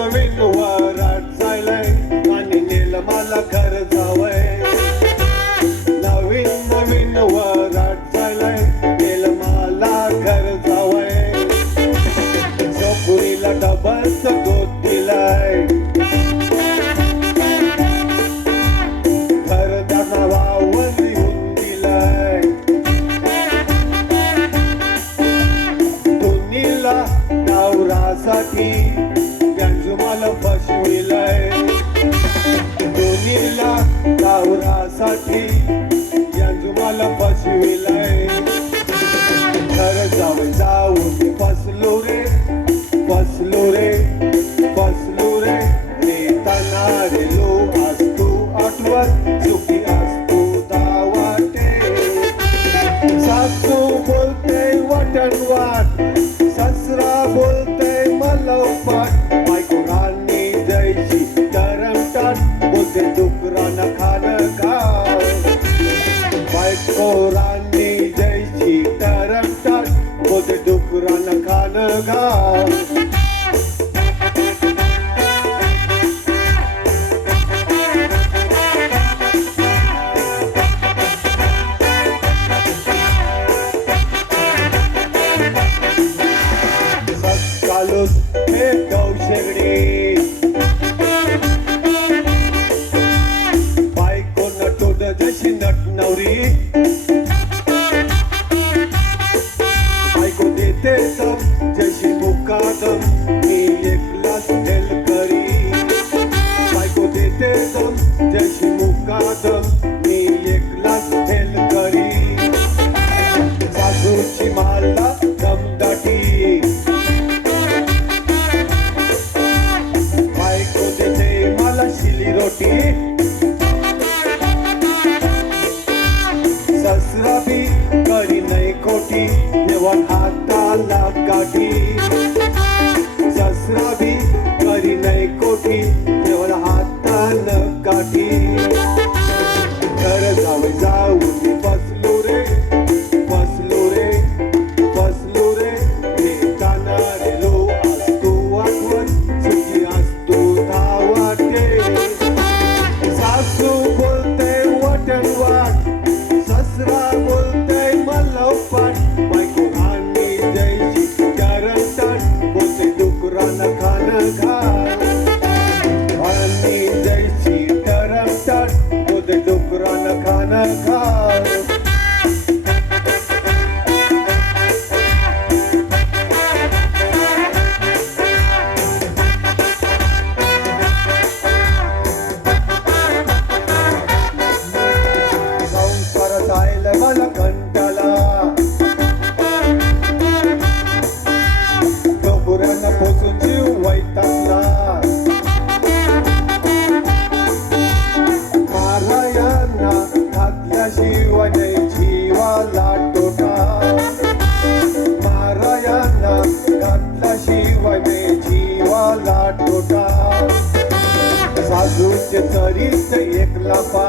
नवीन वरात जायलाय आणि नीलमाला घर जावय. नवीन वरात जायलाय नीलमाला घर जावय. चोकुरीला डबलच दूध दिलाय. घरदाना वावर लिहून दिलाय. दोन्हीला नवरासाठी गंजुमाला फसविलाय. दोन्हीला नवरासाठी गंजुमाला फसविलाय. घर जाऊन फसलो रे फसलो रे नेताना रेलो असतो आठवत चुकी असतो दावाटे. सासू बोलते वाटण वाट सासरा बोलते मला पाठ. बायको राणी द्यायची गरमटाट बोलते डुकरानं खाणं खा. बायको राणी द्यायची गरमटाट बोलते डुकरानं खाणं खा. सकाळून हे शेगडी बायको नटोड जशी नटनवरी. बायको देते दम जशी मुकादम मी एकलाच हेल करी. बायको देते दम जशी मुकादम मी एकलाच हेल करी. सासूची मला दमदाटी रोटी. ससरा भी करी नाही खोटी देवान हाताला काठी. ससरा भी करी नाही खोटी देवान हातानं काठी. घर जाऊन बसलो रे नेताना रेलो असतो आठवण चुकी असतो धावाटे. सासू बोलते वाटण वाट ससरा बोलते मला पाठ. बायको राणी द्यायची गरमटाट बोलते डुकरानं खाणं खा. राणी द्यायची गरमटाट बोलते डुकरानं खाणं खा. मला कंटाळा डोंगरांना पोचून जीव वैतागला. मारायांना घातल्याशिवाय जीवाला तोटा. मारायांना घातल्याशिवाय जीवाला तोटा. सासूचे तरीच एकला पा